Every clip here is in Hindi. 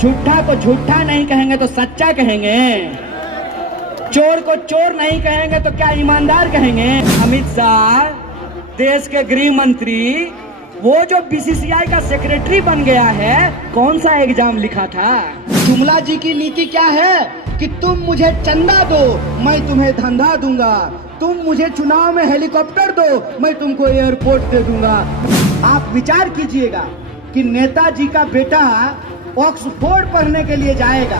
झूठा को झूठा नहीं कहेंगे तो सच्चा कहेंगे, चोर को चोर नहीं कहेंगे तो क्या ईमानदार कहेंगे। अमित शाह देश के गृह मंत्री, वो जो बीसीसीआई का सेक्रेटरी बन गया है, कौन सा एग्जाम लिखा था। जुमला जी की नीति क्या है कि तुम मुझे चंदा दो मैं तुम्हें धंधा दूंगा, तुम मुझे चुनाव में हेलीकॉप्टर दो मैं तुमको एयरपोर्ट दे दूंगा। आप विचार कीजिएगा कि नेताजी का बेटा ऑक्सफोर्ड पढ़ने के लिए जाएगा,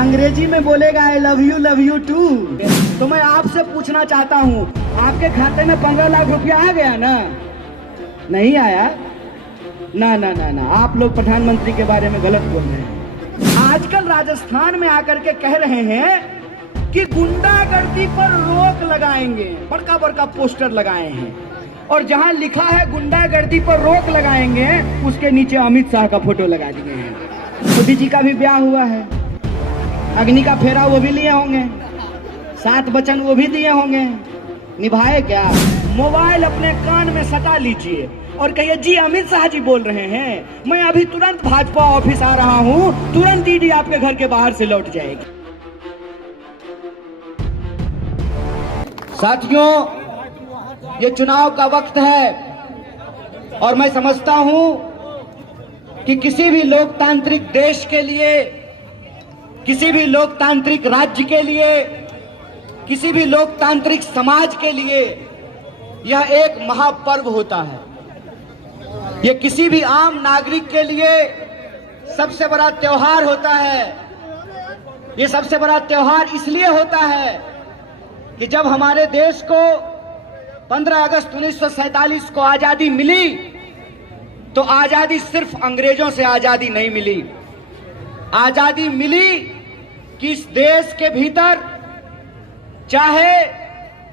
अंग्रेजी में बोलेगा आई लव यू टू। तो मैं आपसे पूछना चाहता हूँ, आपके खाते में 15 लाख रुपया आ गया ना? नहीं आया ना ना ना ना, आप लोग प्रधानमंत्री के बारे में गलत बोल रहे हैं। आजकल राजस्थान में आकर के कह रहे हैं कि गुंडागर्दी पर रोक लगाएंगे, बड़का बड़का पोस्टर लगाए हैं, और जहां लिखा है गुंडागर्दी पर रोक लगाएंगे उसके नीचे अमित शाह का फोटो लगा दिए हैं। मोदी जी का भी ब्याह हुआ है, अग्नि का फेरा वो भी लिए होंगे, 7 वचन वो भी दिए होंगे, निभाए क्या? मोबाइल अपने कान में सटा लीजिए और कहिए जी अमित शाह जी बोल रहे हैं, मैं अभी तुरंत भाजपा ऑफिस आ रहा हूं, तुरंत ईडी आपके घर के बाहर से लौट जाएगी। साथियों, ये चुनाव का वक्त है और मैं समझता हूं कि किसी भी लोकतांत्रिक देश के लिए, किसी भी लोकतांत्रिक राज्य के लिए, किसी भी लोकतांत्रिक समाज के लिए यह एक महापर्व होता है। यह किसी भी आम नागरिक के लिए सबसे बड़ा त्योहार होता है। यह सबसे बड़ा त्योहार इसलिए होता है कि जब हमारे देश को 15 अगस्त 1947 को आजादी मिली, तो आजादी सिर्फ अंग्रेजों से आजादी नहीं मिली। आजादी मिली कि इस देश के भीतर चाहे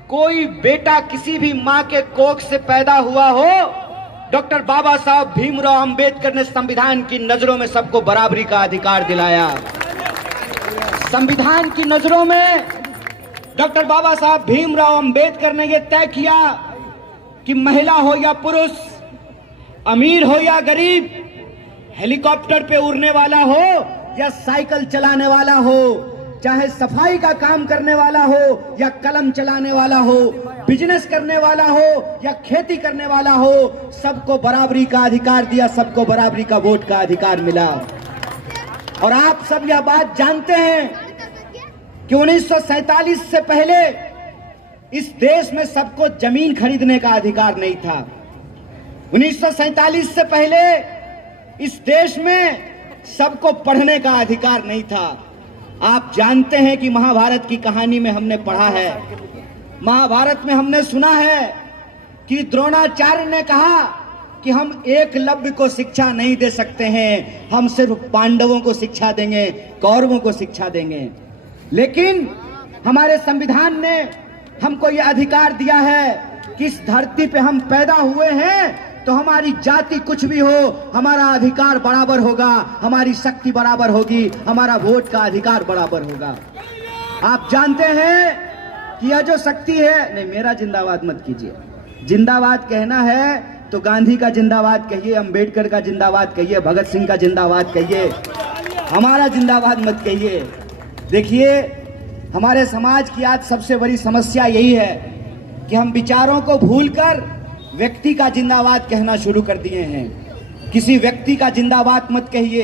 कोई बेटा किसी भी मां के कोख से पैदा हुआ हो, डॉक्टर बाबा साहब भीमराव अंबेडकर ने संविधान की नजरों में सबको बराबरी का अधिकार दिलाया। संविधान की नजरों में डॉक्टर बाबा साहब भीमराव अंबेडकर ने यह तय किया कि महिला हो या पुरुष, अमीर हो या गरीब, हेलीकॉप्टर पे उड़ने वाला हो या साइकिल चलाने वाला हो, चाहे सफाई का काम करने वाला हो या कलम चलाने वाला हो, बिजनेस करने वाला हो या खेती करने वाला हो, सबको बराबरी का अधिकार दिया, सबको बराबरी का वोट का अधिकार मिला। और आप सब यह बात जानते हैं कि 1947 से पहले इस देश में सबको जमीन खरीदने का अधिकार नहीं था। 1947 से पहले इस देश में सबको पढ़ने का अधिकार नहीं था। आप जानते हैं कि महाभारत की कहानी में हमने पढ़ा है, महाभारत में हमने सुना है कि द्रोणाचार्य ने कहा कि हम एकलव्य को शिक्षा नहीं दे सकते हैं, हम सिर्फ पांडवों को शिक्षा देंगे, कौरवों को शिक्षा देंगे। लेकिन हमारे संविधान ने हमको यह अधिकार दिया है कि इस धरती पे हम पैदा हुए हैं तो हमारी जाति कुछ भी हो, हमारा अधिकार बराबर होगा, हमारी शक्ति बराबर होगी, हमारा वोट का अधिकार बराबर होगा। आप जानते हैं कि यह जो शक्ति है, नहीं मेरा जिंदाबाद मत कीजिए, जिंदाबाद कहना है तो गांधी का जिंदाबाद कहिए, अंबेडकर का जिंदाबाद कहिए, भगत सिंह का जिंदाबाद कहिए, हमारा जिंदाबाद मत कहिए। देखिए, हमारे समाज की आज सबसे बड़ी समस्या यही है कि हम विचारों को भूलकर व्यक्ति का जिंदाबाद कहना शुरू कर दिए हैं। किसी व्यक्ति का जिंदाबाद मत कहिए,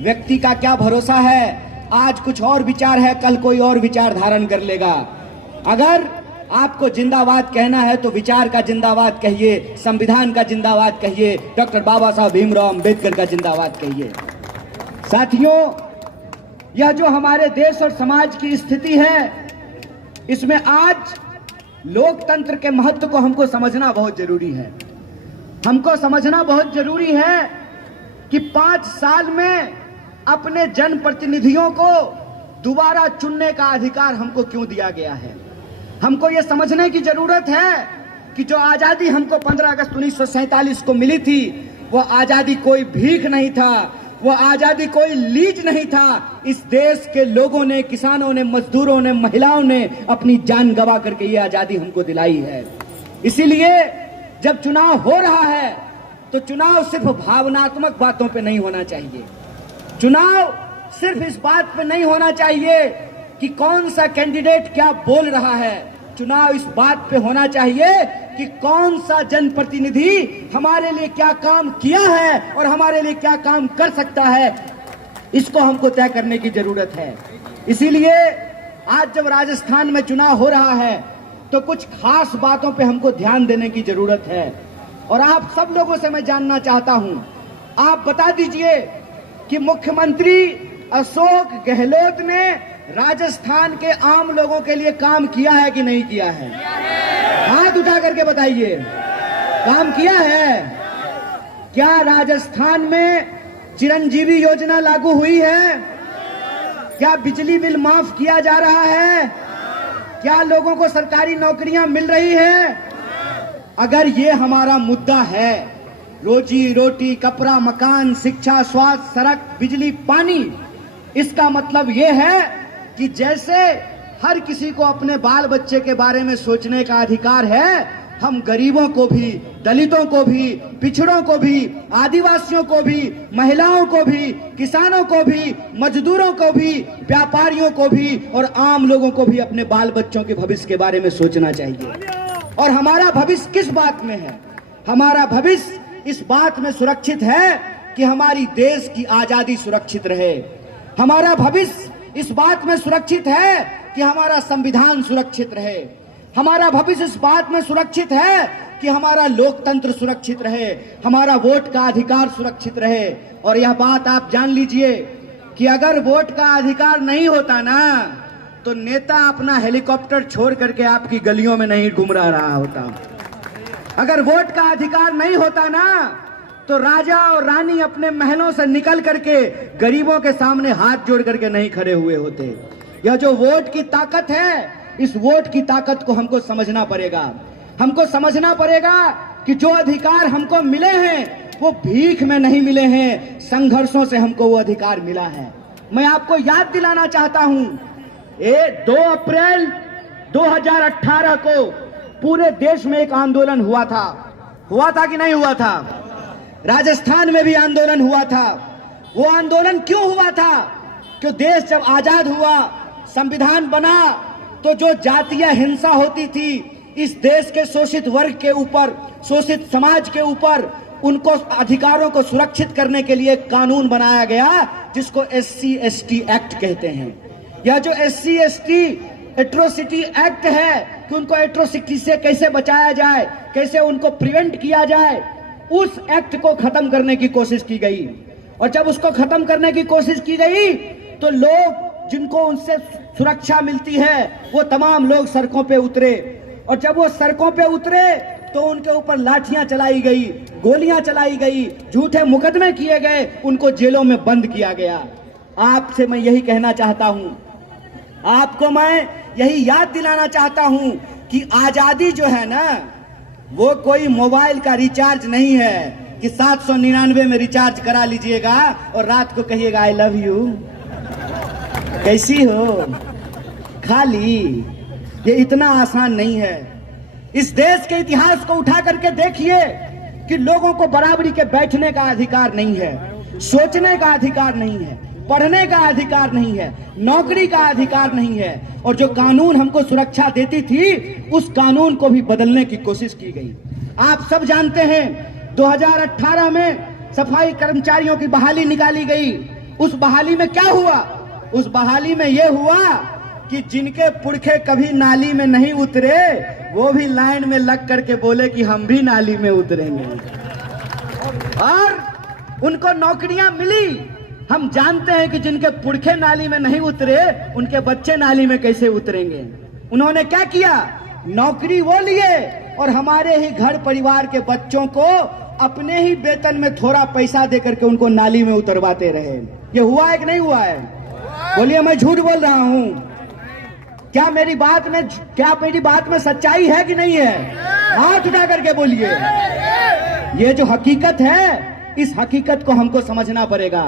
व्यक्ति का क्या भरोसा है, आज कुछ और विचार है, कल कोई और विचार धारण कर लेगा। अगर आपको जिंदाबाद कहना है तो विचार का जिंदाबाद कहिए, संविधान का जिंदाबाद कहिए, डॉक्टर बाबा साहब भीमराव अंबेडकर का जिंदाबाद कहिए। साथियों, यह जो हमारे देश और समाज की स्थिति है, इसमें आज लोकतंत्र के महत्व को हमको समझना बहुत जरूरी है। हमको समझना बहुत जरूरी है कि 5 साल में अपने जनप्रतिनिधियों को दोबारा चुनने का अधिकार हमको क्यों दिया गया है। हमको ये समझने की जरूरत है कि जो आजादी हमको 15 अगस्त 1947 को मिली थी, वो आजादी कोई भीख नहीं था, वो आजादी कोई लीज नहीं था। इस देश के लोगों ने, किसानों ने, मजदूरों ने, महिलाओं ने अपनी जान गंवा करके ये आजादी हमको दिलाई है। इसीलिए जब चुनाव हो रहा है तो चुनाव सिर्फ भावनात्मक बातों पे नहीं होना चाहिए। चुनाव सिर्फ इस बात पे नहीं होना चाहिए कि कौन सा कैंडिडेट क्या बोल रहा है। चुनाव इस बात पे होना चाहिए कि कौन सा जनप्रतिनिधि हमारे लिए क्या काम किया है और हमारे लिए क्या काम कर सकता है, इसको हमको तय करने की जरूरत है। इसीलिए आज जब राजस्थान में चुनाव हो रहा है तो कुछ खास बातों पे हमको ध्यान देने की जरूरत है। और आप सब लोगों से मैं जानना चाहता हूं, आप बता दीजिए कि मुख्यमंत्री अशोक गहलोत ने राजस्थान के आम लोगों के लिए काम किया है कि नहीं किया है? हाथ उठा करके बताइए, काम किया है? क्या राजस्थान में चिरंजीवी योजना लागू हुई है? क्या बिजली बिल माफ किया जा रहा है? क्या लोगों को सरकारी नौकरियां मिल रही है? अगर ये हमारा मुद्दा है, रोजी रोटी, कपड़ा, मकान, शिक्षा, स्वास्थ्य, सड़क, बिजली, पानी, इसका मतलब ये है कि जैसे हर किसी को अपने बाल बच्चे के बारे में सोचने का अधिकार है, हम गरीबों को भी, दलितों को भी, पिछड़ों को भी, आदिवासियों को भी, महिलाओं को भी, किसानों को भी, मजदूरों को भी, व्यापारियों को भी और आम लोगों को भी अपने बाल बच्चों के भविष्य के बारे में सोचना चाहिए। और हमारा भविष्य किस बात में है? हमारा भविष्य इस बात में सुरक्षित है कि हमारी देश की आजादी सुरक्षित रहे। हमारा भविष्य इस बात में सुरक्षित है कि हमारा संविधान सुरक्षित रहे। हमारा भविष्य इस बात में सुरक्षित है कि हमारा लोकतंत्र सुरक्षित रहे, हमारा वोट का अधिकार सुरक्षित रहे। और यह बात आप जान लीजिए कि अगर वोट का अधिकार नहीं होता ना, तो नेता अपना हेलीकॉप्टर छोड़ करके आपकी गलियों में नहीं घूम रहा होता। अगर वोट का अधिकार नहीं होता ना, तो राजा और रानी अपने महलों से निकल करके गरीबों के सामने हाथ जोड़ करके नहीं खड़े हुए होते। यह जो वोट की ताकत है, इस वोट की ताकत को हमको समझना पड़ेगा। हमको समझना पड़ेगा कि जो अधिकार हमको मिले हैं वो भीख में नहीं मिले हैं, संघर्षों से हमको वो अधिकार मिला है। मैं आपको याद दिलाना चाहता हूं, 2 अप्रैल 2018 को पूरे देश में एक आंदोलन हुआ था कि नहीं हुआ था? राजस्थान में भी आंदोलन हुआ था। वो आंदोलन क्यों हुआ था? कि देश जब आजाद हुआ, संविधान बना, तो जो जातीय हिंसा होती थी इस देश के शोषित वर्ग के ऊपर, शोषित समाज के ऊपर, उनको अधिकारों को सुरक्षित करने के लिए कानून बनाया गया जिसको SC/ST एक्ट कहते हैं। यह जो SC/ST एट्रोसिटी एक्ट है कि उनको एट्रोसिटी से कैसे बचाया जाए, कैसे उनको प्रिवेंट किया जाए, उस एक्ट को खत्म करने की कोशिश की गई। और जब उसको खत्म करने की कोशिश की गई तो लोग जिनको उनसे सुरक्षा मिलती है वो तमाम लोग सड़कों पे उतरे। और जब वो सड़कों पे उतरे तो उनके ऊपर लाठियां चलाई गई, गोलियां चलाई गई, झूठे मुकदमे किए गए, उनको जेलों में बंद किया गया। आपसे मैं यही कहना चाहता हूं, आपको मैं यही याद दिलाना चाहता हूं कि आजादी जो है ना, वो कोई मोबाइल का रिचार्ज नहीं है कि 799 में रिचार्ज करा लीजिएगा और रात को कहिएगा आई लव यू, कैसी हो, खाली। ये इतना आसान नहीं है। इस देश के इतिहास को उठा करके देखिए कि लोगों को बराबरी के बैठने का अधिकार नहीं है, सोचने का अधिकार नहीं है, पढ़ने का अधिकार नहीं है, नौकरी का अधिकार नहीं है। और जो कानून हमको सुरक्षा देती थी उस कानून को भी बदलने की कोशिश की गई। आप सब जानते हैं 2018 में सफाई कर्मचारियों की बहाली निकाली गई। उस बहाली में क्या हुआ? उस बहाली में यह हुआ कि जिनके पुरखे कभी नाली में नहीं उतरे वो भी लाइन में लग करके बोले कि हम भी नाली में उतरेंगे, और उनको नौकरियां मिली। हम जानते हैं कि जिनके पुरखे नाली में नहीं उतरे उनके बच्चे नाली में कैसे उतरेंगे। उन्होंने क्या किया? नौकरी वो लिए और हमारे ही घर परिवार के बच्चों को अपने ही वेतन में थोड़ा पैसा दे करके उनको नाली में उतरवाते रहे। ये हुआ है कि नहीं हुआ है? बोलिए, मैं झूठ बोल रहा हूं? क्या मेरी बात में सच्चाई है कि नहीं है? हाथ उठा करके बोलिए। ये जो हकीकत है, इस हकीकत को हमको समझना पड़ेगा।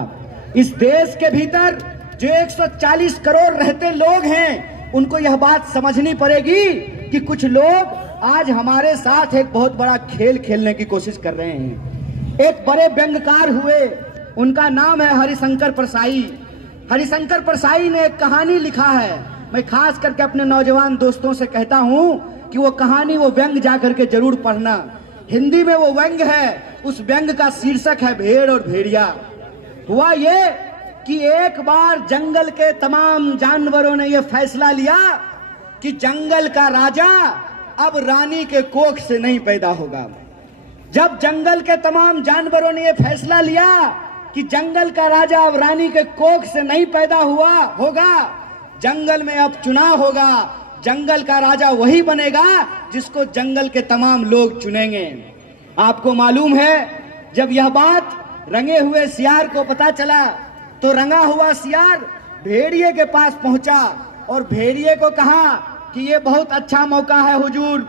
इस देश के भीतर जो 140 करोड़ रहते लोग हैं उनको यह बात समझनी पड़ेगी कि कुछ लोग आज हमारे साथ एक बहुत बड़ा खेल खेलने की कोशिश कर रहे हैं। एक बड़े व्यंग्यकार हुए, उनका नाम है हरिशंकर परसाई। हरिशंकर परसाई ने एक कहानी लिखा है, मैं खास करके अपने नौजवान दोस्तों से कहता हूं कि वो कहानी, वो व्यंग जाकर के जरूर पढ़ना। हिंदी में वो व्यंग है, उस व्यंग का शीर्षक है भेड़ और भेड़िया। हुआ ये कि एक बार जंगल के तमाम जानवरों ने यह फैसला लिया कि जंगल का राजा अब रानी के कोख से नहीं पैदा होगा। जब जंगल के तमाम जानवरों ने यह फैसला लिया कि जंगल का राजा अब रानी के कोख से नहीं पैदा होगा, जंगल में अब चुनाव होगा। जंगल का राजा वही बनेगा जिसको जंगल के तमाम लोग चुनेंगे। आपको मालूम है, जब यह बात रंगे हुए सियार को पता चला तो रंगा हुआ सियार भेड़िए के पास पहुंचा और भेड़िए को कहा कि ये बहुत अच्छा मौका है हुजूर,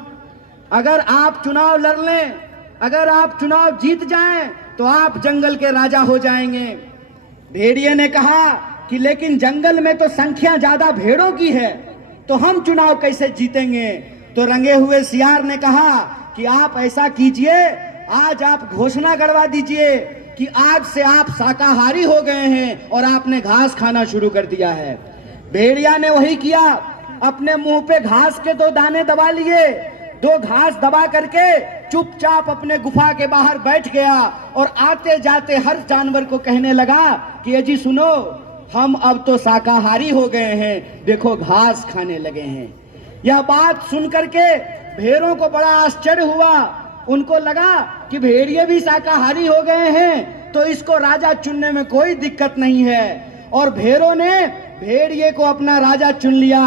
अगर आप चुनाव लड़ लें, अगर आप चुनाव जीत जाएं तो आप जंगल के राजा हो जाएंगे। भेड़िए ने कहा कि लेकिन जंगल में तो संख्या ज्यादा भेड़ों की है, तो हम चुनाव कैसे जीतेंगे। तो रंगे हुए सियार ने कहा कि आप ऐसा कीजिए, आज आप घोषणा करवा दीजिए कि आज से आप शाकाहारी हो गए हैं और आपने घास खाना शुरू कर दिया है। भेड़िया ने वही किया, अपने मुंह पे घास के 2 दाने दबा लिए, 2 घास दबा करके चुपचाप अपने गुफा के बाहर बैठ गया और आते जाते हर जानवर को कहने लगा कि ये जी सुनो, हम अब तो शाकाहारी हो गए हैं, देखो घास खाने लगे हैं। यह बात सुन करके भेड़ों को बड़ा आश्चर्य हुआ। उनको लगा कि भेड़िए भी शाकाहारी हो गए हैं तो इसको राजा चुनने में कोई दिक्कत नहीं है, और भेड़ों ने भेड़िए को अपना राजा चुन लिया।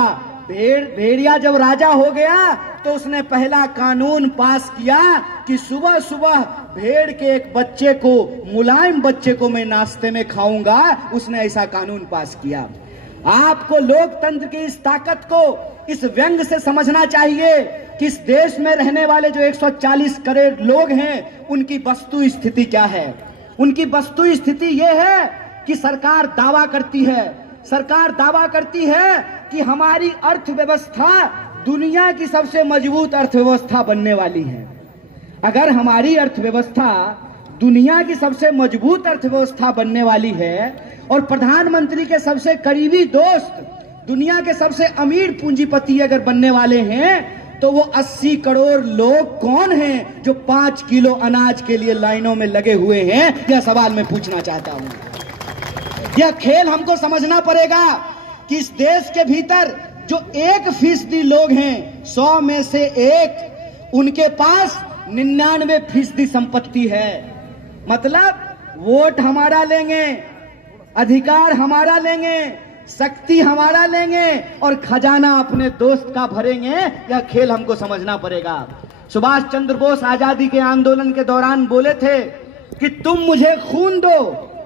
भेड़िया जब राजा हो गया तो उसने पहला कानून पास किया कि सुबह सुबह भेड़ के एक बच्चे को, मुलायम बच्चे को मैं नाश्ते में खाऊंगा। उसने ऐसा कानून पास किया। आपको लोकतंत्र की इस ताकत को इस व्यंग से समझना चाहिए कि इस देश में रहने वाले जो 140 करोड़ लोग हैं उनकी वस्तु स्थिति क्या है। उनकी वस्तु स्थिति यह है कि सरकार दावा करती है कि हमारी अर्थव्यवस्था दुनिया की सबसे मजबूत अर्थव्यवस्था बनने वाली है। अगर हमारी अर्थव्यवस्था दुनिया की सबसे मजबूत अर्थव्यवस्था बनने वाली है और प्रधानमंत्री के सबसे करीबी दोस्त दुनिया के सबसे अमीर पूंजीपति अगर बनने वाले हैं, तो वो 80 करोड़ लोग कौन हैं जो 5 किलो अनाज के लिए लाइनों में लगे हुए हैं? यह सवाल मैं पूछना चाहता हूं। यह खेल हमको समझना पड़ेगा कि इस देश के भीतर जो 1% लोग हैं, 100 में से 1, उनके पास 99% संपत्ति है। मतलब वोट हमारा लेंगे, अधिकार हमारा लेंगे, शक्ति हमारा लेंगे और खजाना अपने दोस्त का भरेंगे। यह खेल हमको समझना पड़ेगा। सुभाष चंद्र बोस आजादी के आंदोलन के दौरान बोले थे कि तुम मुझे खून दो,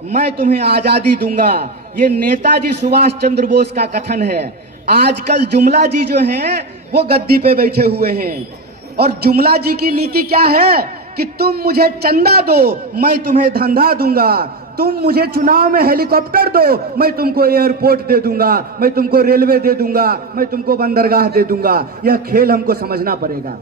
मैं तुम्हें आजादी दूंगा। ये नेताजी सुभाष चंद्र बोस का कथन है। आजकल जुमला जी जो हैं वो गद्दी पे बैठे हुए हैं, और जुमला जी की नीति क्या है कि तुम मुझे चंदा दो, मैं तुम्हें धंधा दूंगा। तुम मुझे चुनाव में हेलीकॉप्टर दो, मैं तुमको एयरपोर्ट दे दूंगा, मैं तुमको रेलवे दे दूंगा, मैं तुमको बंदरगाह दे दूंगा। यह खेल हमको समझना पड़ेगा।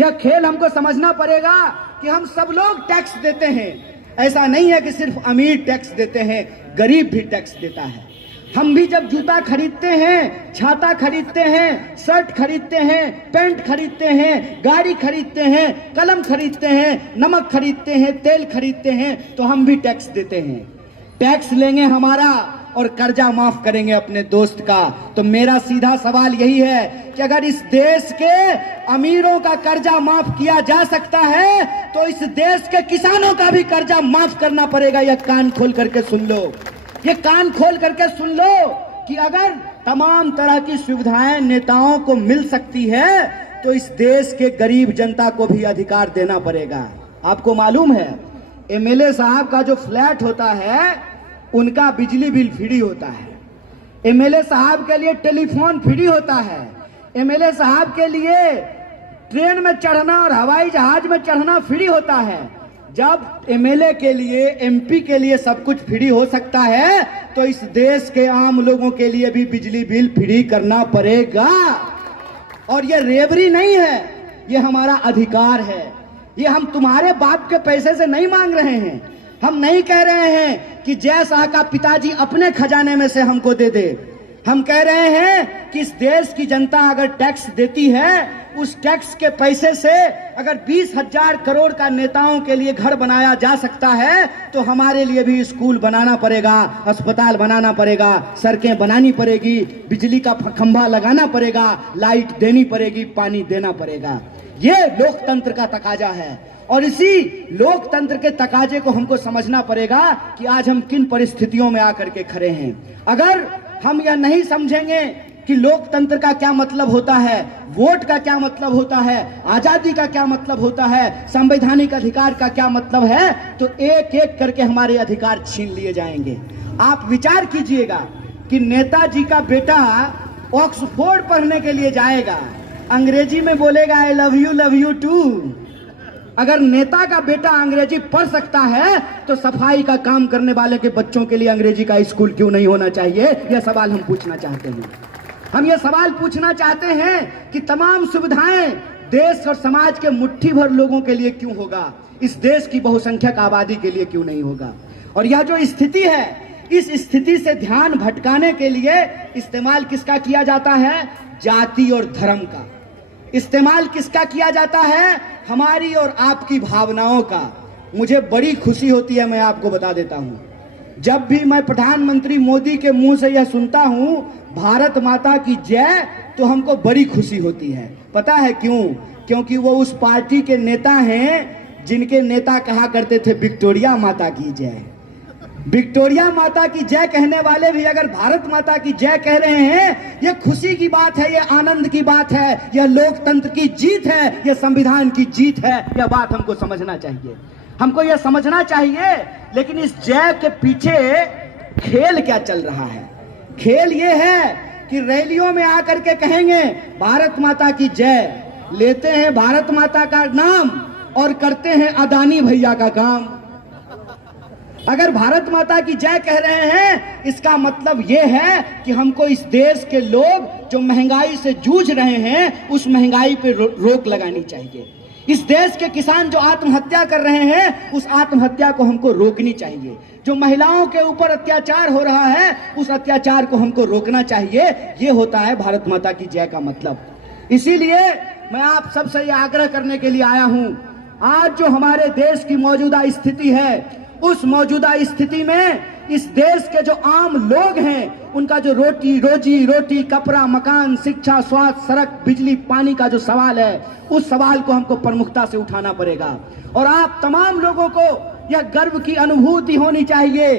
यह खेल हमको समझना पड़ेगा कि हम सब लोग टैक्स देते हैं। ऐसा नहीं है कि सिर्फ अमीर टैक्स देते हैं, गरीब भी टैक्स देता है। हम भी जब जूता खरीदते हैं, छाता खरीदते हैं, शर्ट खरीदते हैं, पैंट खरीदते हैं, गाड़ी खरीदते हैं, कलम खरीदते हैं, नमक खरीदते हैं, तेल खरीदते हैं, तो हम भी टैक्स देते हैं। टैक्स लेंगे हमारा और कर्जा माफ करेंगे अपने दोस्त का। तो मेरा सीधा सवाल यही है कि अगर इस देश के अमीरों का कर्जा माफ किया जा सकता है तो इस देश के किसानों का भी कर्जा माफ करना पड़ेगा। यह कान खोल करके सुन लो, ये कान खोल करके सुन लो कि अगर तमाम तरह की सुविधाएं नेताओं को मिल सकती है तो इस देश के गरीब जनता को भी अधिकार देना पड़ेगा। आपको मालूम है, एमएलए साहब का जो फ्लैट होता है उनका बिजली बिल फ्री होता है। एमएलए साहब के लिए टेलीफोन फ्री होता है। एमएलए साहब के लिए ट्रेन में चढ़ना और हवाई जहाज में चढ़ना फ्री होता है। जब एमएलए के लिए, एमपी के लिए सब कुछ फ्री हो सकता है तो इस देश के आम लोगों के लिए भी बिजली बिल फ्री करना पड़ेगा। और ये रेवरी नहीं है, ये हमारा अधिकार है। ये हम तुम्हारे बाप के पैसे से नहीं मांग रहे हैं, हम नहीं कह रहे हैं कि जय शाह का पिताजी अपने खजाने में से हमको दे दे। हम कह रहे हैं कि इस देश की जनता अगर टैक्स देती है, उस टैक्स के पैसे से अगर 20,000 करोड़ का नेताओं के लिए घर बनाया जा सकता है, तो हमारे लिए भी स्कूल बनाना पड़ेगा, अस्पताल बनाना पड़ेगा, सड़कें बनानी पड़ेगी, बिजली का खंभा लगाना पड़ेगा, लाइट देनी पड़ेगी, पानी देना पड़ेगा। ये लोकतंत्र का तकाजा है और इसी लोकतंत्र के तकाजे को हमको समझना पड़ेगा कि आज हम किन परिस्थितियों में आकर के खड़े हैं। अगर हम यह नहीं समझेंगे कि लोकतंत्र का क्या मतलब होता है, वोट का क्या मतलब होता है, आजादी का क्या मतलब होता है, संवैधानिक अधिकार का क्या मतलब है, तो एक एक करके हमारे अधिकार छीन लिए जाएंगे। आप विचार कीजिएगा कि नेताजी का बेटा ऑक्सफोर्ड पढ़ने के लिए जाएगा, अंग्रेजी में बोलेगा आई लव यू टू। अगर नेता का बेटा अंग्रेजी पढ़ सकता है तो सफाई का काम करने वाले के बच्चों के लिए अंग्रेजी का स्कूल क्यों नहीं होना चाहिए? यह सवाल हम पूछना चाहते हैं। हम यह सवाल पूछना चाहते हैं कि तमाम सुविधाएं देश और समाज के मुट्ठी भर लोगों के लिए क्यों होगा, इस देश की बहुसंख्यक आबादी के लिए क्यों नहीं होगा? और यह जो स्थिति है, इस स्थिति से ध्यान भटकाने के लिए इस्तेमाल किसका किया जाता है? जाति और धर्म का। इस्तेमाल किसका किया जाता है? हमारी और आपकी भावनाओं का। मुझे बड़ी खुशी होती है, मैं आपको बता देता हूं, जब भी मैं प्रधानमंत्री मोदी के मुंह से यह सुनता हूं भारत माता की जय, तो हमको बड़ी खुशी होती है। पता है क्यों? क्योंकि वो उस पार्टी के नेता हैं जिनके नेता कहा करते थे विक्टोरिया माता की जय। विक्टोरिया माता की जय कहने वाले भी अगर भारत माता की जय कह रहे हैं, यह खुशी की बात है, यह आनंद की बात है, यह लोकतंत्र की जीत है, यह संविधान की जीत है। यह बात हमको समझना चाहिए, हमको यह समझना चाहिए। लेकिन इस जय के पीछे खेल क्या चल रहा है? खेल यह है कि रैलियों में आकर के कहेंगे भारत माता की जय, लेते हैं भारत माता का नाम और करते हैं अदानी भैया का काम। अगर भारत माता की जय कह रहे हैं, इसका मतलब यह है कि हमको इस देश के लोग जो महंगाई से जूझ रहे हैं, उस महंगाई पे रोक लगानी चाहिए। इस देश के किसान जो आत्महत्या कर रहे हैं, उस आत्महत्या को हमको रोकनी चाहिए। जो महिलाओं के ऊपर अत्याचार हो रहा है, उस अत्याचार को हमको रोकना चाहिए। ये होता है भारत माता की जय का मतलब। इसीलिए मैं आप सबसे ये आग्रह करने के लिए आया हूं, आज जो हमारे देश की मौजूदा स्थिति है, उस मौजूदा स्थिति में इस देश के जो आम लोग हैं, उनका जो रोजी रोटी, कपड़ा, मकान, शिक्षा, स्वास्थ्य, सड़क, बिजली, पानी का जो सवाल है, उस सवाल को हमको प्रमुखता से उठाना पड़ेगा। और आप तमाम लोगों को यह गर्व की अनुभूति होनी चाहिए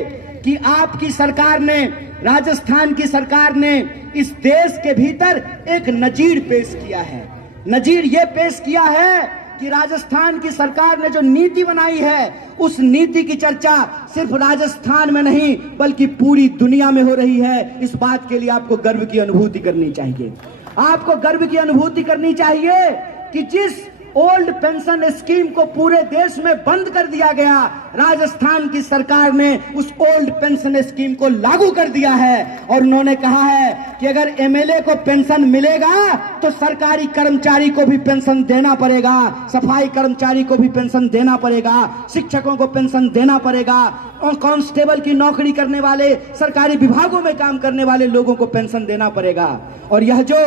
कि आपकी सरकार ने, राजस्थान की सरकार ने इस देश के भीतर एक नजीर पेश किया है। नजीर ये पेश किया है कि राजस्थान की सरकार ने जो नीति बनाई है, उस नीति की चर्चा सिर्फ राजस्थान में नहीं बल्कि पूरी दुनिया में हो रही है। इस बात के लिए आपको गर्व की अनुभूति करनी चाहिए। आपको गर्व की अनुभूति करनी चाहिए कि जिस ओल्ड पेंशन स्कीम को पूरे देश में बंद कर दिया गया, राजस्थान की सरकार ने उस ओल्ड पेंशन स्कीम को लागू कर दिया है। और उन्होंने कहा है कि अगर एमएलए को पेंशन मिलेगा तो सरकारी कर्मचारी को भी पेंशन देना पड़ेगा, सफाई कर्मचारी को भी पेंशन देना पड़ेगा, शिक्षकों को पेंशन देना पड़ेगा, और कांस्टेबल की नौकरी करने वाले, सरकारी विभागों में काम करने वाले लोगों को पेंशन देना पड़ेगा। और यह जो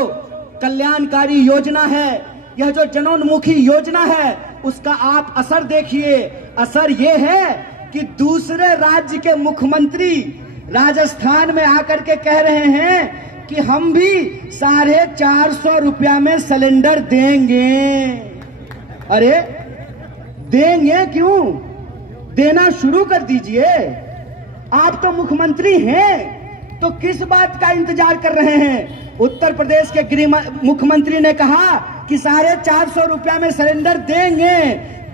कल्याणकारी योजना है, यह जो जनोन्मुखी योजना है, उसका आप असर देखिए। असर यह है कि दूसरे राज्य के मुख्यमंत्री राजस्थान में आकर के कह रहे हैं कि हम भी 450 रुपया में सिलेंडर देंगे। अरे देंगे क्यों? देना शुरू कर दीजिए। आप तो मुख्यमंत्री हैं, तो किस बात का इंतजार कर रहे हैं? उत्तर प्रदेश के गृह मुख्यमंत्री ने कहा कि 450 रुपया में सिलेंडर देंगे।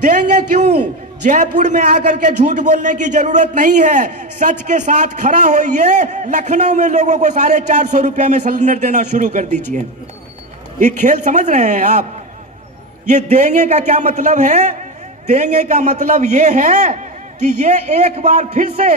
देंगे क्यों? जयपुर में आकर के झूठ बोलने की जरूरत नहीं है, सच के साथ खड़ा होइए। लखनऊ में लोगों को 450 रुपया में सिलेंडर देना शुरू कर दीजिए। ये खेल समझ रहे हैं आप? ये देंगे का क्या मतलब है? देंगे का मतलब ये है कि ये एक बार फिर से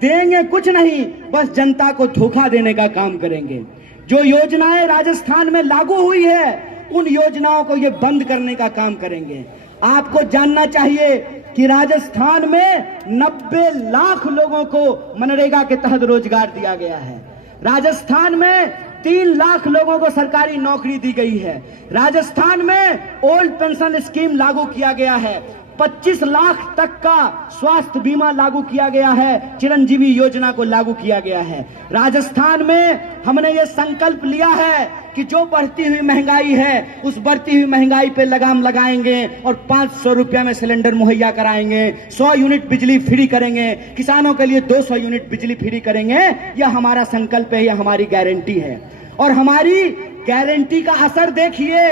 देंगे कुछ नहीं, बस जनता को धोखा देने का काम करेंगे। जो योजनाएं राजस्थान में लागू हुई है, उन योजनाओं को ये बंद करने का काम करेंगे। आपको जानना चाहिए कि राजस्थान में 90 लाख लोगों को मनरेगा के तहत रोजगार दिया गया है। राजस्थान में 3 लाख लोगों को सरकारी नौकरी दी गई है। राजस्थान में ओल्ड पेंशन स्कीम लागू किया गया है। 25 लाख तक का स्वास्थ्य बीमा लागू किया गया है। चिरंजीवी योजना को लागू किया गया है। राजस्थान में हमने ये संकल्प लिया है कि जो बढ़ती हुई महंगाई है उस बढ़ती हुई महंगाई पे लगाम लगाएंगे और 500 रुपया में सिलेंडर मुहैया कराएंगे। 100 यूनिट बिजली फ्री करेंगे। किसानों के लिए 200 यूनिट बिजली फ्री करेंगे। यह हमारा संकल्प है, यह हमारी गारंटी है। और हमारी गारंटी का असर देखिए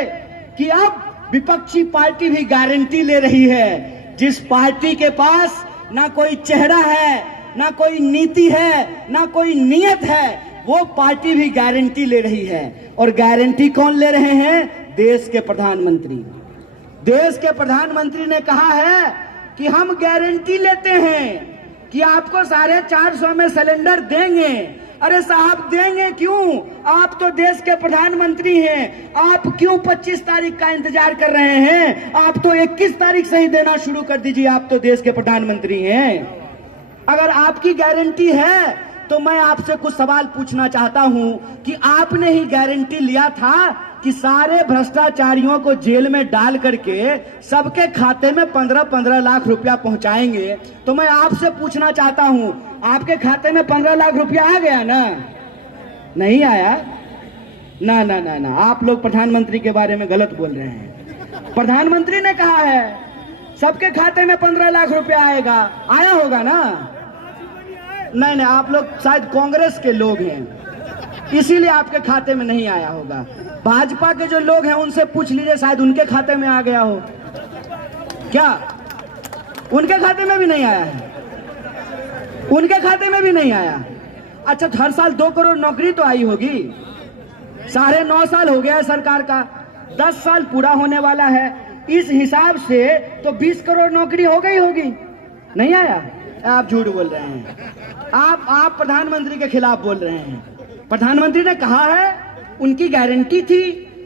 कि अब विपक्षी पार्टी भी गारंटी ले रही है। जिस पार्टी के पास ना कोई चेहरा है, ना कोई नीति है, ना कोई नियत है, वो पार्टी भी गारंटी ले रही है। और गारंटी कौन ले रहे हैं? देश के प्रधानमंत्री। देश के प्रधानमंत्री ने कहा है कि हम गारंटी लेते हैं कि आपको 450 में सिलेंडर देंगे। अरे साहब, देंगे क्यों? आप तो देश के प्रधानमंत्री हैं। आप क्यों 25 तारीख का इंतजार कर रहे हैं? आप तो 21 तारीख से ही देना शुरू कर दीजिए। आप तो देश के प्रधानमंत्री हैं। अगर आपकी गारंटी है तो मैं आपसे कुछ सवाल पूछना चाहता हूं कि आपने ही गारंटी लिया था कि सारे भ्रष्टाचारियों को जेल में डाल करके सबके खाते में 15-15 लाख रुपया पहुंचाएंगे। तो मैं आपसे पूछना चाहता हूं, आपके खाते में 15 लाख रुपया आ गया ना? नहीं आया ना? ना ना ना, आप लोग प्रधानमंत्री के बारे में गलत बोल रहे हैं। प्रधानमंत्री ने कहा है सबके खाते में 15 लाख रुपया आएगा। आया होगा ना? नहीं नहीं, आप लोग शायद कांग्रेस के लोग हैं, इसीलिए आपके खाते में नहीं आया होगा। भाजपा के जो लोग हैं उनसे पूछ लीजिए, शायद उनके खाते में आ गया हो। क्या उनके खाते में भी नहीं आया है? उनके खाते में भी नहीं आया। अच्छा, हर साल 2 करोड़ नौकरी तो आई होगी। 9.5 साल हो गया है सरकार का, 10 साल पूरा होने वाला है। इस हिसाब से तो 20 करोड़ नौकरी हो गई होगी। नहीं आया? आप झूठ बोल रहे हैं। आप प्रधानमंत्री के खिलाफ बोल रहे हैं। प्रधानमंत्री ने कहा है, उनकी गारंटी थी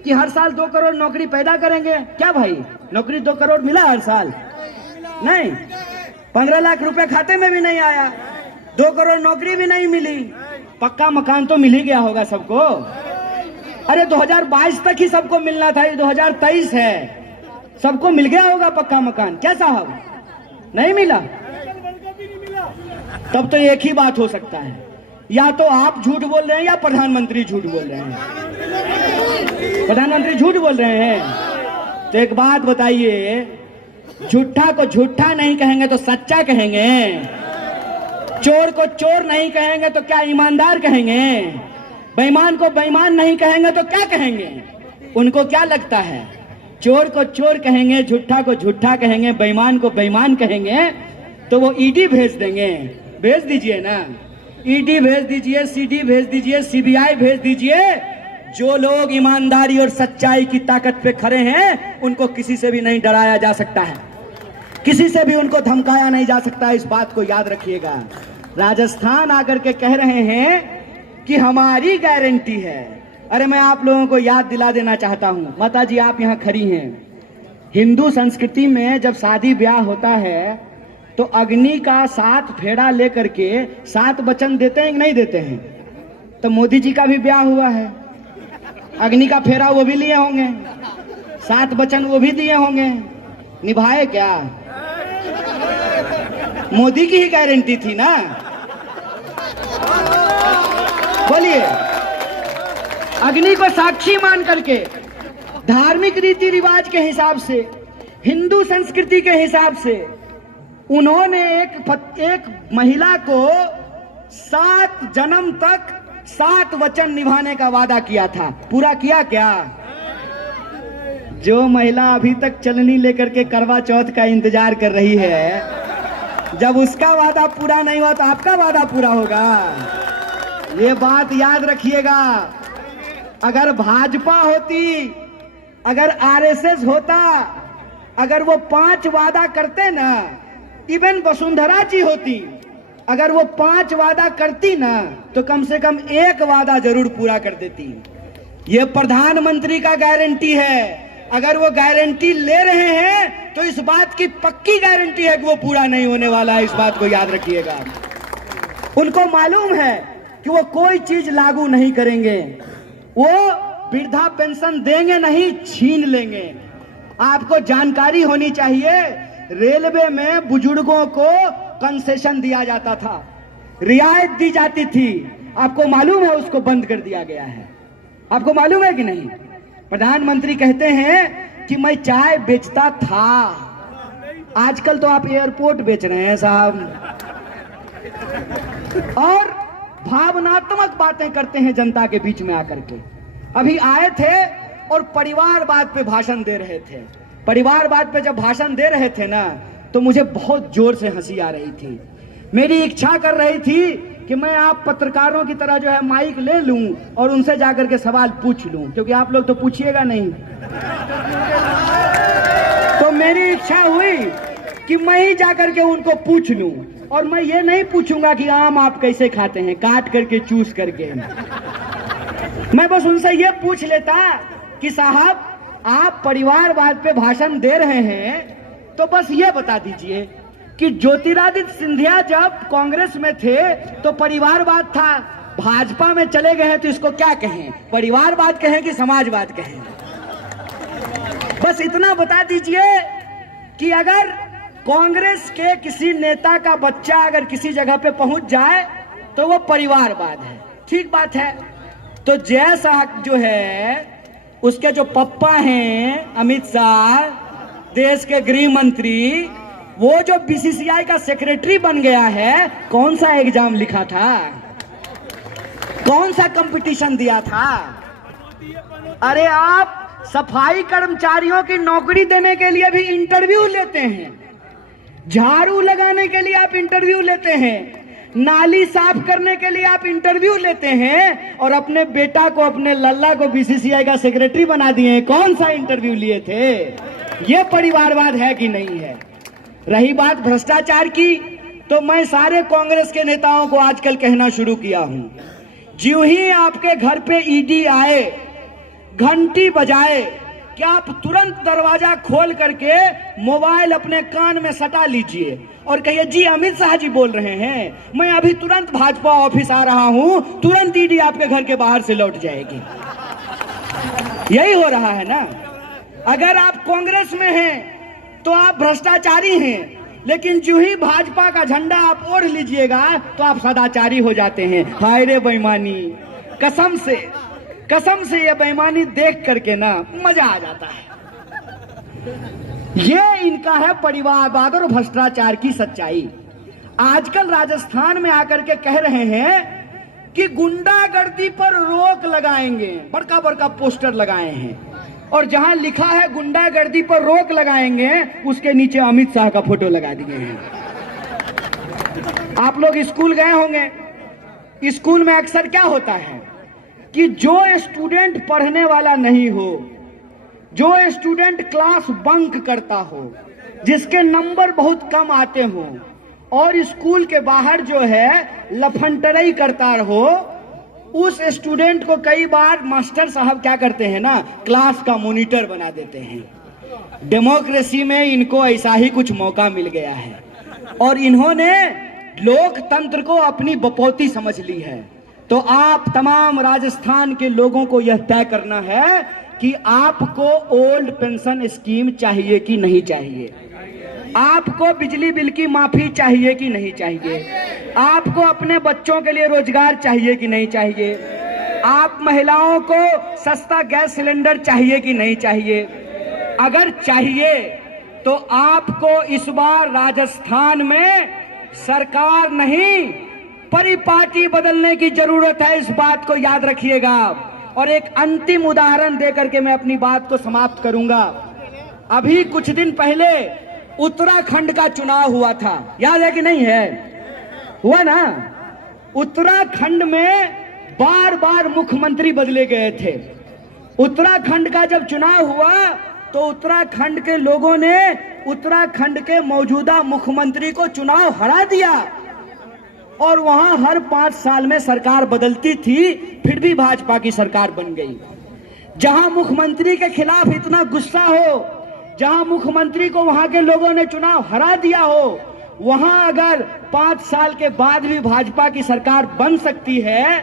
कि हर साल 2 करोड़ नौकरी पैदा करेंगे। क्या भाई, नौकरी 2 करोड़ मिला हर साल? नहीं। 15 लाख रुपए खाते में भी नहीं आया। 2 करोड़ नौकरी भी नहीं मिली। पक्का मकान तो मिल ही गया होगा सबको। अरे 2022 तक ही सबको मिलना था, ये 2023 है। सबको मिल गया होगा पक्का मकान। क्या साहब, नहीं मिला? तब तो एक ही बात हो सकता है, या तो आप झूठ बोल रहे हैं या प्रधानमंत्री झूठ बोल रहे हैं। प्रधानमंत्री झूठ बोल रहे हैं। तो एक बात बताइए, झूठा को झूठा नहीं कहेंगे तो सच्चा कहेंगे? चोर को चोर नहीं कहेंगे तो क्या ईमानदार कहेंगे? बेईमान को बेईमान नहीं कहेंगे तो क्या कहेंगे? उनको क्या लगता है, चोर को चोर कहेंगे, झूठा को झूठा कहेंगे, बेईमान को बेईमान कहेंगे तो वो ईडी भेज देंगे। भेज दीजिए ना, ईडी भेज दीजिए, सीडी भेज दीजिए, सीबीआई भेज दीजिए। जो लोग ईमानदारी और सच्चाई की ताकत पे खड़े हैं उनको किसी से भी नहीं डराया जा सकता है, किसी से भी उनको धमकाया नहीं जा सकता। इस बात को याद रखिएगा। राजस्थान आकर के कह रहे हैं कि हमारी गारंटी है। अरे मैं आप लोगों को याद दिला देना चाहता हूं, माता जी आप यहां खड़ी हैं। हिंदू संस्कृति में जब शादी ब्याह होता है तो अग्नि का 7 फेरा लेकर के 7 वचन देते हैं कि नहीं देते हैं? तो मोदी जी का भी ब्याह हुआ है, अग्नि का फेरा वो भी लिए होंगे, 7 वचन वो भी दिए होंगे। निभाए क्या? मोदी की ही गारंटी थी ना। बोलिए। अग्नि को साक्षी मान करके, धार्मिक रीति रिवाज के हिसाब से, हिंदू संस्कृति के हिसाब से उन्होंने एक महिला को 7 जन्म तक 7 वचन निभाने का वादा किया था। पूरा किया क्या? जो महिला अभी तक चलनी लेकर के करवा चौथ का इंतजार कर रही है, जब उसका वादा पूरा नहीं हुआ तो आपका वादा पूरा होगा। ये बात याद रखिएगा। अगर भाजपा होती, अगर आरएसएस होता, अगर वो 5 वादा करते ना, इवन वसुंधरा जी होती, अगर वो 5 वादा करती ना तो कम से कम 1 वादा जरूर पूरा कर देती। ये प्रधानमंत्री का गारंटी है। अगर वो गारंटी ले रहे हैं तो इस बात की पक्की गारंटी है कि वो पूरा नहीं होने वाला है। इस बात को याद रखिएगा। उनको मालूम है कि वो कोई चीज लागू नहीं करेंगे, वो वृद्धा पेंशन देंगे नहीं, छीन लेंगे। आपको जानकारी होनी चाहिए, रेलवे में बुजुर्गों को कंसेशन दिया जाता था, रियायत दी जाती थी। आपको मालूम है उसको बंद कर दिया गया है। आपको मालूम है कि नहीं? प्रधानमंत्री कहते हैं कि मैं चाय बेचता था, आजकल तो आप एयरपोर्ट बेच रहे हैं साहब। और भावनात्मक बातें करते हैं जनता के बीच में आकर के। अभी आए थे और परिवारवाद पे भाषण दे रहे थे। परिवारवाद पे जब भाषण दे रहे थे ना, तो मुझे बहुत जोर से हंसी आ रही थी। मेरी इच्छा कर रही थी कि मैं आप पत्रकारों की तरह जो है माइक ले लूं और उनसे जाकर के सवाल पूछ लूं, क्योंकि आप लोग तो पूछिएगा नहीं। तो मेरी इच्छा हुई कि मैं ही जाकर के उनको पूछ लूं, और मैं ये नहीं पूछूंगा कि आम आप कैसे खाते हैं, काट करके चूस करके। मैं बस उनसे ये पूछ लेता कि साहब आप परिवारवाद पे भाषण दे रहे हैं, तो बस ये बता दीजिए कि ज्योतिरादित्य सिंधिया जब कांग्रेस में थे तो परिवारवाद था, भाजपा में चले गए हैं तो इसको क्या कहें, परिवारवाद कहें कि समाजवाद कहें? बस इतना बता दीजिए कि अगर कांग्रेस के किसी नेता का बच्चा अगर किसी जगह पे पहुंच जाए तो वो परिवारवाद है। ठीक बात है। तो जैसा जो है उसके जो पप्पा हैं अमित शाह, देश के गृह मंत्री, वो जो बीसीसीआई का सेक्रेटरी बन गया है, कौन सा एग्जाम लिखा था, कौन सा कंपटीशन दिया था? अरे आप सफाई कर्मचारियों की नौकरी देने के लिए भी इंटरव्यू लेते हैं, झाड़ू लगाने के लिए आप इंटरव्यू लेते हैं, नाली साफ करने के लिए आप इंटरव्यू लेते हैं, और अपने बेटा को, अपने लल्ला को बीसीसीआई का सेक्रेटरी बना दिए। कौन सा इंटरव्यू लिए थे? ये परिवारवाद है कि नहीं है? रही बात भ्रष्टाचार की, तो मैं सारे कांग्रेस के नेताओं को आजकल कहना शुरू किया हूं, ज्यों ही आपके घर पे ईडी आए, घंटी बजाए, कि आप तुरंत दरवाजा खोल करके मोबाइल अपने कान में सटा लीजिए और कहिए जी अमित शाह जी बोल रहे हैं, मैं अभी तुरंत भाजपा ऑफिस आ रहा हूं, तुरंत ईडी आपके घर के बाहर से लौट जाएगी। यही हो रहा है ना। अगर आप कांग्रेस में हैं तो आप भ्रष्टाचारी हैं, लेकिन जो ही भाजपा का झंडा आप ओढ़ लीजिएगा तो आप सदाचारी हो जाते हैं। हाय रे बेईमानी, कसम से ये बेईमानी देख करके ना मजा आ जाता है। ये इनका है परिवारवाद और भ्रष्टाचार की सच्चाई। आजकल राजस्थान में आकर के कह रहे हैं कि गुंडागर्दी पर रोक लगाएंगे, बड़का बड़का पोस्टर लगाए हैं, और जहां लिखा है गुंडागर्दी पर रोक लगाएंगे उसके नीचे अमित शाह का फोटो लगा दिए हैं। आप लोग स्कूल गए होंगे, स्कूल में अक्सर क्या होता है कि जो स्टूडेंट पढ़ने वाला नहीं हो, जो स्टूडेंट क्लास बंक करता हो, जिसके नंबर बहुत कम आते हो और स्कूल के बाहर जो है लफंटरई करता हो, उस स्टूडेंट को कई बार मास्टर साहब क्या करते हैं ना, क्लास का मॉनिटर बना देते हैं। डेमोक्रेसी में इनको ऐसा ही कुछ मौका मिल गया है और इन्होंने लोकतंत्र को अपनी बपौती समझ ली है। तो आप तमाम राजस्थान के लोगों को यह तय करना है कि आपको ओल्ड पेंशन स्कीम चाहिए कि नहीं चाहिए, आपको बिजली बिल की माफी चाहिए कि नहीं चाहिए, आपको अपने बच्चों के लिए रोजगार चाहिए कि नहीं चाहिए, आप महिलाओं को सस्ता गैस सिलेंडर चाहिए कि नहीं चाहिए। अगर चाहिए तो आपको इस बार राजस्थान में सरकार नहीं परिपाटी बदलने की जरूरत है। इस बात को याद रखिएगा। और एक अंतिम उदाहरण देकर के मैं अपनी बात को समाप्त करूंगा। अभी कुछ दिन पहले उत्तराखंड का चुनाव हुआ था, याद है कि नहीं है? हुआ ना। उत्तराखंड में बार बार मुख्यमंत्री बदले गए थे। उत्तराखंड का जब चुनाव हुआ तो उत्तराखंड के लोगों ने उत्तराखंड के मौजूदा मुख्यमंत्री को चुनाव हरा दिया और वहां हर 5 साल में सरकार बदलती थी, फिर भी भाजपा की सरकार बन गई। जहां मुख्यमंत्री के खिलाफ इतना गुस्सा हो, जहां मुख्यमंत्री को वहां के लोगों ने चुनाव हरा दिया हो, वहां अगर 5 साल के बाद भी भाजपा की सरकार बन सकती है,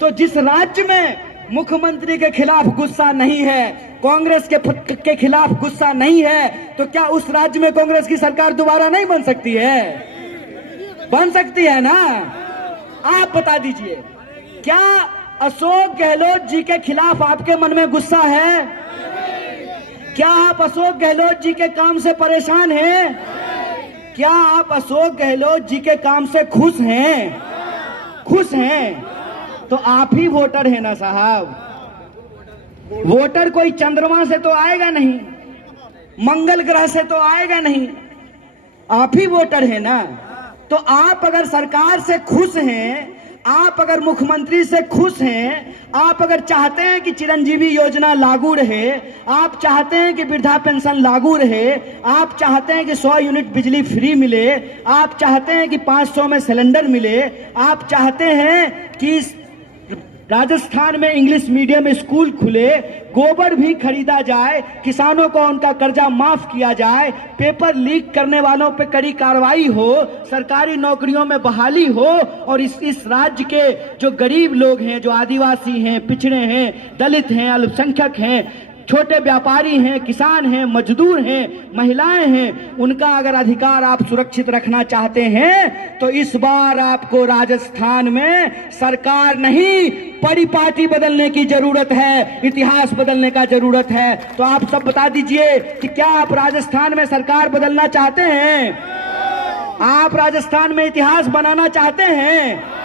तो जिस राज्य में मुख्यमंत्री के खिलाफ गुस्सा नहीं है, कांग्रेस के खिलाफ गुस्सा नहीं है, तो क्या उस राज्य में कांग्रेस की सरकार दोबारा नहीं बन सकती है? बन सकती है ना? आप बता दीजिए, क्या अशोक गहलोत जी के खिलाफ आपके मन में गुस्सा है? क्या आप अशोक गहलोत जी के काम से परेशान हैं? क्या आप अशोक गहलोत जी के काम से खुश हैं? खुश हैं तो आप ही वोटर हैं ना साहब। वोटर कोई चंद्रमा से तो आएगा नहीं, मंगल ग्रह से तो आएगा नहीं, आप ही वोटर हैं ना। तो आप अगर सरकार से खुश हैं, आप अगर मुख्यमंत्री से खुश हैं, आप अगर चाहते हैं कि चिरंजीवी योजना लागू रहे, आप चाहते हैं कि वृद्धा पेंशन लागू रहे, आप चाहते हैं कि 100 यूनिट बिजली फ्री मिले, आप चाहते हैं कि 500 में सिलेंडर मिले, आप चाहते हैं कि राजस्थान में इंग्लिश मीडियम स्कूल खुले, गोबर भी खरीदा जाए, किसानों को उनका कर्जा माफ किया जाए, पेपर लीक करने वालों पे कड़ी कार्रवाई हो, सरकारी नौकरियों में बहाली हो, और इस राज्य के जो गरीब लोग हैं, जो आदिवासी हैं, पिछड़े हैं, दलित हैं, अल्पसंख्यक हैं, छोटे व्यापारी हैं, किसान हैं, मजदूर हैं, महिलाएं हैं, उनका अगर अधिकार आप सुरक्षित रखना चाहते हैं, तो इस बार आपको राजस्थान में सरकार नहीं, परिपाटी बदलने की जरूरत है, इतिहास बदलने का जरूरत है। तो आप सब बता दीजिए कि क्या आप राजस्थान में सरकार बदलना चाहते हैं? आप राजस्थान में इतिहास बनाना चाहते हैं?